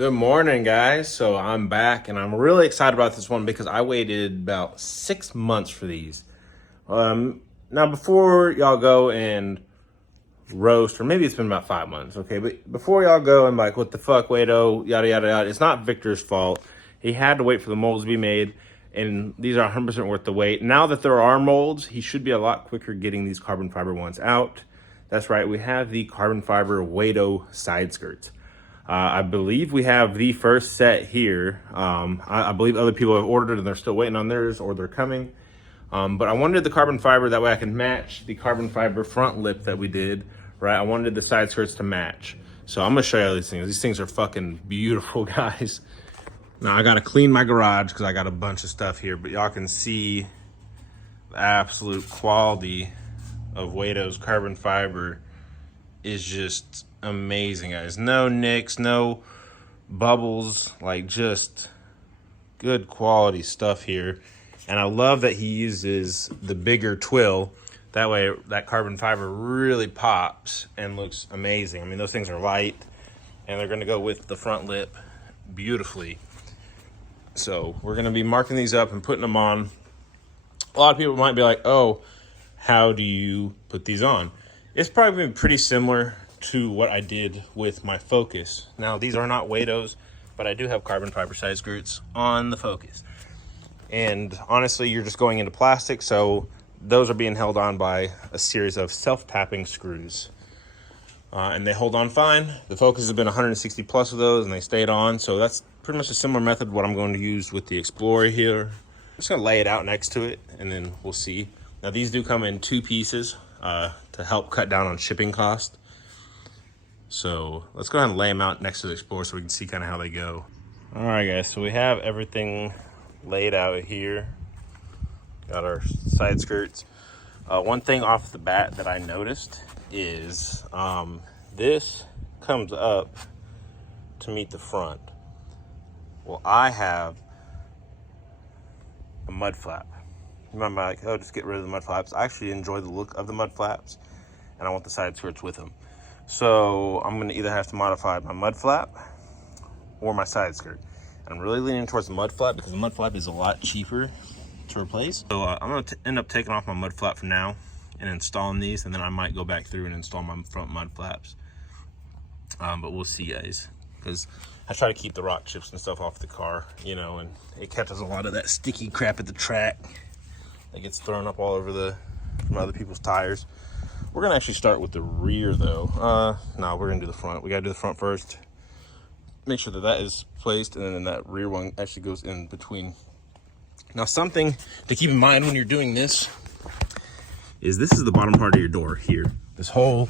Good morning, guys. So I'm back, and I'm really excited about this one because I waited about 6 months for these. Now, before y'all go and roast, or maybe it's been about 5 months, okay? But before y'all go and like, what the fuck, Waido, yada, yada, yada, it's not Victor's fault. He had to wait for the molds to be made, and these are 100% worth the wait. Now that there are molds, he should be a lot quicker getting these carbon fiber ones out. That's right, we have the carbon fiber Waido side skirts. I believe we have the first set here. I believe other people have ordered and they're still waiting on theirs, or they're coming. But I wanted the carbon fiber, that way I can match the carbon fiber front lip that we did, right? I wanted the side skirts to match. So I'm gonna show you these things. These things are fucking beautiful, guys. Now I gotta clean my garage because I got a bunch of stuff here, but y'all can see the absolute quality of Waido's carbon fiber is just amazing, guys. No nicks, no bubbles, like just good quality stuff here. And I love that he uses the bigger twill. That way that carbon fiber really pops and looks amazing. I mean, those things are light and they're gonna go with the front lip beautifully. So we're gonna be marking these up and putting them on. A lot of people might be like, oh, how do you put these on? It's probably pretty similar to what I did with my Focus. Now, these are not Waidos, but I do have carbon fiber side skirts on the Focus. And honestly, you're just going into plastic, so those are being held on by a series of self-tapping screws. And they hold on fine. The Focus has been 160 plus of those, and they stayed on, so that's pretty much a similar method what I'm going to use with the Explorer here. I'm just gonna lay it out next to it, and then we'll see. Now, these do come in 2 pieces to help cut down on shipping cost. So let's go ahead and lay them out next to the Explorer so we can see kind of how they go. All right, guys, so we have everything laid out here. Got our side skirts. One thing off the bat that I noticed is this comes up to meet the front. Well, I have a mud flap. You might be like, oh, just get rid of the mud flaps. I actually enjoy the look of the mud flaps, and I want the side skirts with them. So I'm gonna either have to modify my mud flap or my side skirt. And I'm really leaning towards the mud flap because the mud flap is a lot cheaper to replace. So I'm gonna end up taking off my mud flap for now and installing these, and then I might go back through and install my front mud flaps. But we'll see, guys, because I try to keep the rock chips and stuff off the car, you know, and it catches a lot of that sticky crap at the track that gets thrown up all over from other people's tires. We're gonna actually start with the rear though. No, we're gonna do the front. We gotta do the front first. Make sure that that is placed, and then that rear one actually goes in between. Now, something to keep in mind when you're doing this is the bottom part of your door here. This whole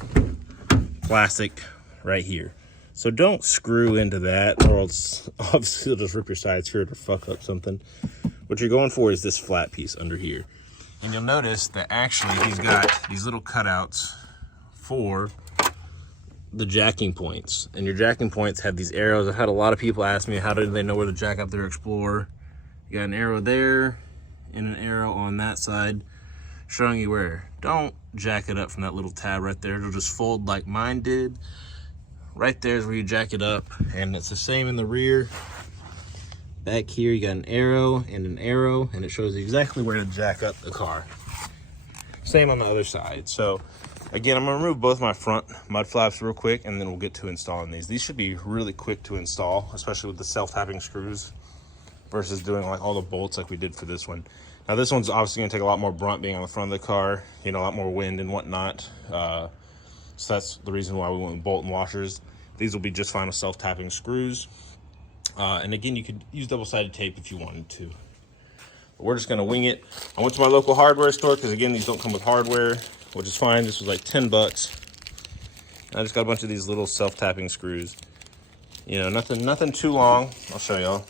plastic right here. So don't screw into that, or else obviously it'll just rip your side skirt or fuck up something. What you're going for is this flat piece under here. And you'll notice that actually he's got these little cutouts for the jacking points. And your jacking points have these arrows. I've had a lot of people ask me, how do they know where to jack up their Explorer? You got an arrow there and an arrow on that side showing you where. Don't jack it up from that little tab right there. It'll just fold like mine did. Right there is where you jack it up. And it's the same in the rear. Back here, you got an arrow, and it shows you exactly where to jack up the car. Same on the other side. So, again, I'm gonna remove both my front mud flaps real quick, and then we'll get to installing these. These should be really quick to install, especially with the self-tapping screws, versus doing like all the bolts like we did for this one. Now, this one's obviously gonna take a lot more brunt being on the front of the car, you know, a lot more wind and whatnot. So that's the reason why we went with bolt and washers. These will be just fine with self-tapping screws. And again, you could use double-sided tape if you wanted to. But we're just gonna wing it. I went to my local hardware store because again, these don't come with hardware, which is fine. This was like 10 bucks. And I just got a bunch of these little self-tapping screws. You know, nothing too long. I'll show y'all.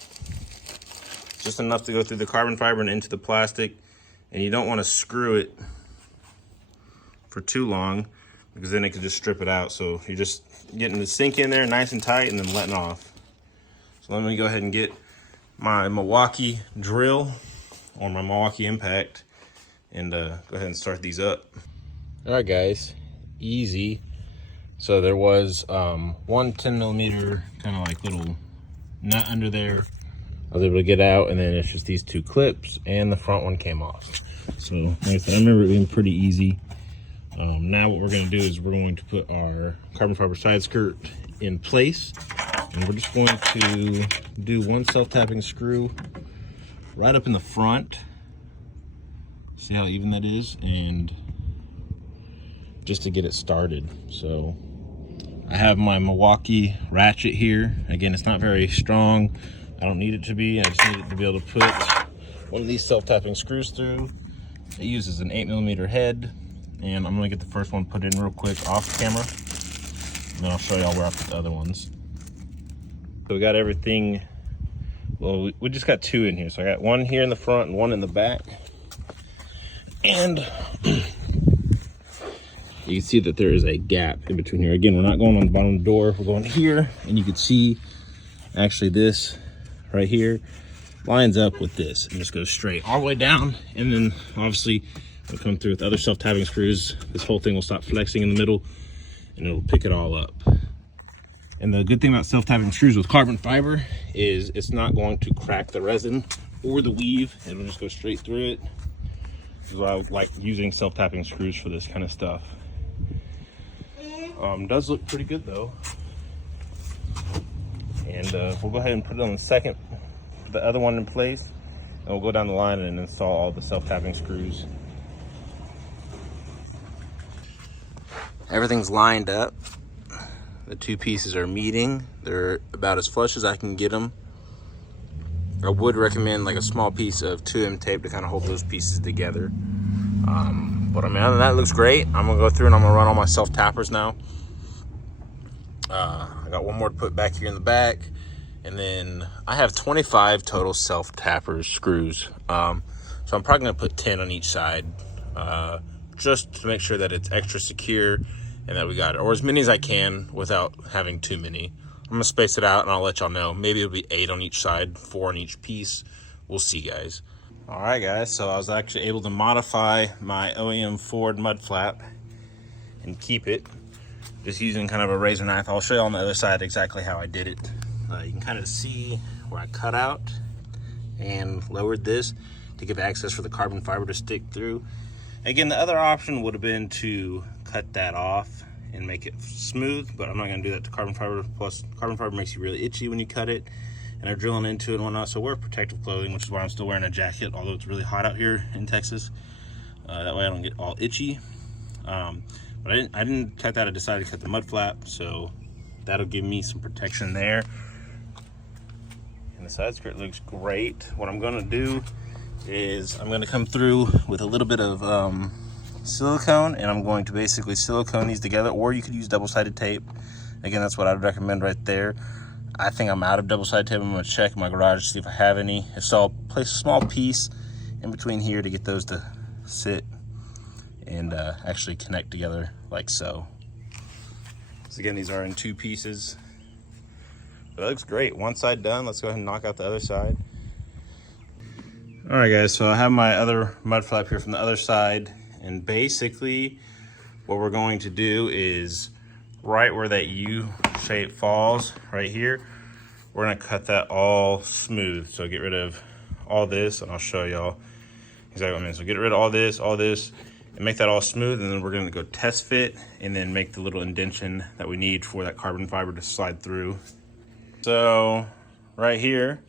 Just enough to go through the carbon fiber and into the plastic. And you don't want to screw it for too long because then it could just strip it out. So you're just getting the sink in there nice and tight and then letting off. So let me go ahead and get my Milwaukee drill or my Milwaukee Impact and go ahead and start these up. All right, guys, easy. So there was one 10 millimeter kind of like little nut under there. I was able to get out, and then it's just these two clips, and the front one came off. So, like I said, I remember it being pretty easy. Now what we're going to do is we're going to put our carbon fiber side skirt in place, and we're just going to do one self-tapping screw right up in the front. See how even that is? And just to get it started. So I have my Milwaukee ratchet here. Again, it's not very strong. I don't need it to be. I just need it to be able to put one of these self-tapping screws through. It uses an 8mm head, and I'm gonna get the first one put in real quick off camera, and then I'll show y'all where I put the other ones. So we got everything, well, we just got two in here. So I got one here in the front and one in the back. And you can see that there is a gap in between here. Again, we're not going on the bottom of the door, we're going here, and you can see actually this right here lines up with this and just goes straight all the way down. And then obviously we'll come through with other self-tapping screws. This whole thing will stop flexing in the middle and it'll pick it all up. And the good thing about self-tapping screws with carbon fiber is it's not going to crack the resin or the weave. It'll just go straight through it. This is why I like using self-tapping screws for this kind of stuff. Does look pretty good though. And we'll go ahead and put it on the other one in place, and we'll go down the line and install all the self-tapping screws. Everything's lined up. The two pieces are meeting. They're about as flush as I can get them. I would recommend like a small piece of 2M tape to kind of hold those pieces together. But I mean, other than that, it looks great. I'm gonna go through and I'm gonna run all my self-tappers now. I got one more to put back here in the back, and then I have 25 total self-tappers screws. So I'm probably gonna put 10 on each side, just to make sure that it's extra secure and that we got it, or as many as I can without having too many. I'm gonna space it out and I'll let y'all know. Maybe it'll be 8 on each side, 4 on each piece. We'll see, guys. All right, guys, so I was actually able to modify my OEM Ford mud flap and keep it, just using kind of a razor knife. I'll show you on the other side exactly how I did it. You can kind of see where I cut out and lowered this to give access for the carbon fiber to stick through. Again, the other option would have been to cut that off and make it smooth, but I'm not gonna do that to carbon fiber. Plus, carbon fiber makes you really itchy when you cut it, and they're drilling into it and whatnot. So wear protective clothing, which is why I'm still wearing a jacket, although it's really hot out here in Texas. That way I don't get all itchy. But I didn't cut that. I decided to cut the mud flap, so that'll give me some protection there. And the side skirt looks great. What I'm gonna do is I'm gonna come through with a little bit of silicone, and I'm going to basically silicone these together, or you could use double-sided tape. Again, that's what I'd recommend right there. I think I'm out of double-sided tape. I'm gonna check in my garage to see if I have any. If so, I'll place a small piece in between here to get those to sit and actually connect together like so. So again, these are in 2 pieces. But that looks great. One side done. Let's go ahead and knock out the other side. All right, guys, so I have my other mud flap here from the other side, and basically what we're going to do is right where that U shape falls right here, we're gonna cut that all smooth. So get rid of all this, and I'll show y'all exactly what I mean. So get rid of all this, and make that all smooth, and then we're gonna go test fit and then make the little indentation that we need for that carbon fiber to slide through. So right here,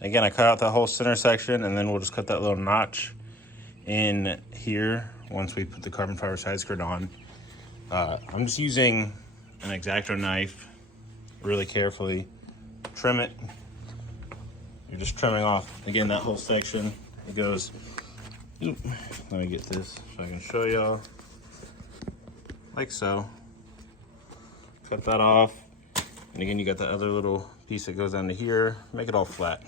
again, I cut out that whole center section, and then we'll just cut that little notch in here once we put the carbon fiber side skirt on. I'm just using an X-Acto knife really carefully. Trim it. You're just trimming off, again, that whole section. It goes, let me get this so I can show y'all, like so. Cut that off, and again, you got that other little piece that goes down to here. Make it all flat.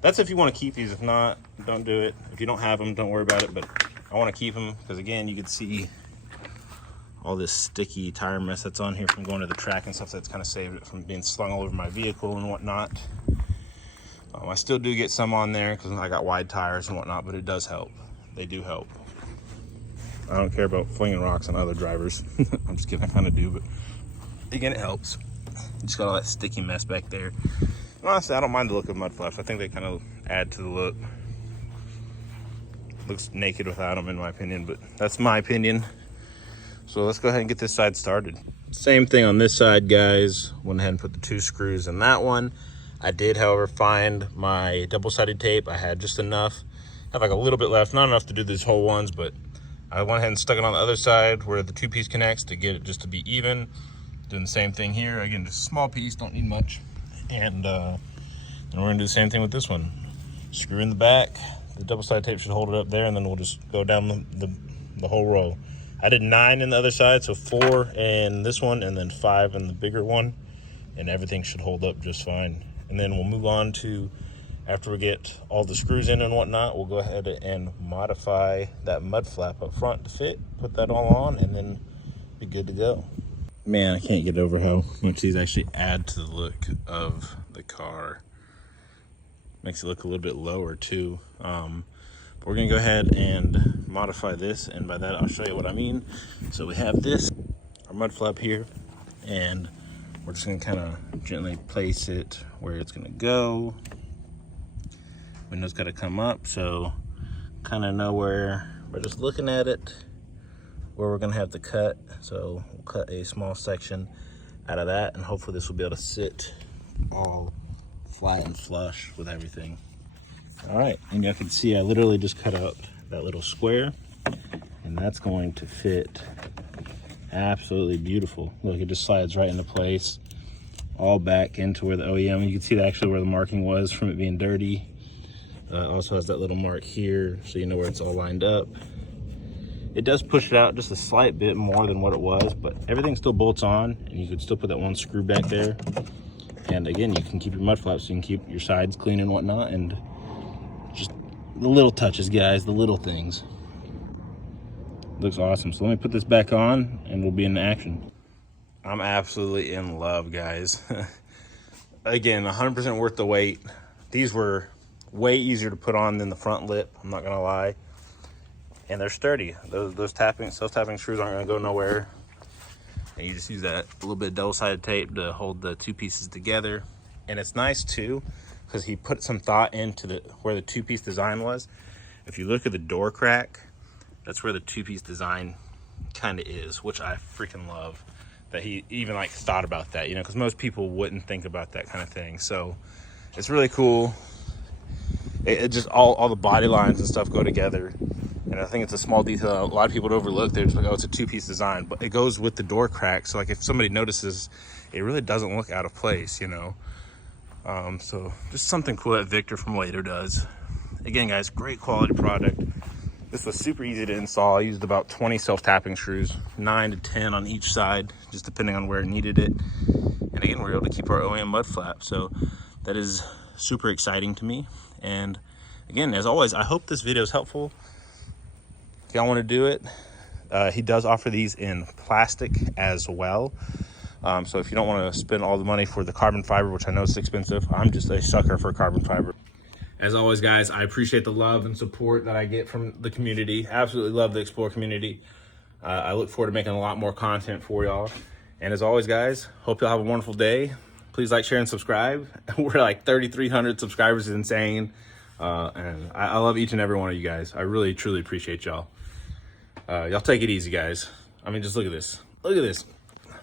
That's if you want to keep these. If not, don't do it. If you don't have them, don't worry about it, but I want to keep them because, again, you can see all this sticky tire mess that's on here from going to the track and stuff. That's kind of saved it from being slung all over my vehicle and whatnot. I still do get some on there because I got wide tires and whatnot, but it does help. They do help. I don't care about flinging rocks on other drivers. I'm just kidding, I kind of do, but again, it helps. Just got all that sticky mess back there. Honestly, I don't mind the look of mud flaps. I think they kind of add to the look. Looks naked without them, in my opinion, but that's my opinion. So let's go ahead and get this side started. Same thing on this side, guys. Went ahead and put the 2 screws in that one. I did, however, find my double-sided tape. I had just enough. I have like a little bit left, not enough to do these whole ones, but I went ahead and stuck it on the other side where the 2-piece connects to get it just to be even. Doing the same thing here. Again, just a small piece, don't need much. And we're gonna do the same thing with this one. Screw in the back. The double-sided tape should hold it up there, and then we'll just go down the whole row. I did 9 in the other side, so 4 in this one, and then 5 in the bigger one, and everything should hold up just fine. And then we'll move on to, after we get all the screws in and whatnot, we'll go ahead and modify that mud flap up front to fit, put that all on, and then be good to go. Man, I can't get over how much these actually add to the look of the car. Makes it look a little bit lower too. But we're gonna go ahead and modify this, and by that I'll show you what I mean. So we have this, our mud flap here, and we're just gonna kind of gently place it where it's gonna go. Window's gotta come up, so kind of know where we're just looking at it, where we're gonna have to cut. So we'll cut a small section out of that, and hopefully this will be able to sit all flat and flush with everything. All right, and you can see I literally just cut out that little square, and that's going to fit absolutely beautiful. Look, it just slides right into place, all back into where the OEM, you can see actually where the marking was from it being dirty. Also has that little mark here, so you know where it's all lined up. It does push it out just a slight bit more than what it was, but everything still bolts on, and you could still put that one screw back there. And again, you can keep your mud flaps, so you can keep your sides clean and whatnot, and just the little touches, guys, the little things. Looks awesome. So let me put this back on, and we'll be in action. I'm absolutely in love, guys. Again, 100% worth the wait. These were way easier to put on than the front lip, I'm not gonna lie. And they're sturdy. Those tapping screws aren't gonna go nowhere. And you just use that little bit of double-sided tape to hold the 2 pieces together. And it's nice too, because he put some thought into where the 2-piece design was. If you look at the door crack, that's where the 2-piece design kind of is, which I freaking love. That he even like thought about that, you know, because most people wouldn't think about that kind of thing. So it's really cool. It just all the body lines and stuff go together. And I think it's a small detail a lot of people overlook. They're just like, oh, it's a 2-piece design, but it goes with the door crack. So like if somebody notices, it really doesn't look out of place, you know? So just something cool that Victor from Waido does. Again, guys, great quality product. This was super easy to install. I used about 20 self-tapping screws, 9 to 10 on each side, just depending on where it needed it. And again, we're able to keep our OEM mud flap. So that is super exciting to me. And again, as always, I hope this video is helpful. If y'all want to do it, he does offer these in plastic as well. So if you don't want to spend all the money for the carbon fiber, which I know is expensive, I'm just a sucker for carbon fiber. As always, guys, I appreciate the love and support that I get from the community. Absolutely love the Explore community. I look forward to making a lot more content for y'all. And as always, guys, hope y'all have a wonderful day. Please like, share, and subscribe. We're like 3,300 subscribers, is insane. And I love each and every one of you guys. I really, truly appreciate y'all. Y'all take it easy, guys. I mean, just look at this. Look at this.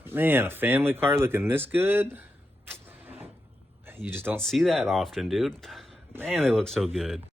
Man, a family car looking this good. You just don't see that often, dude. Man, they look so good.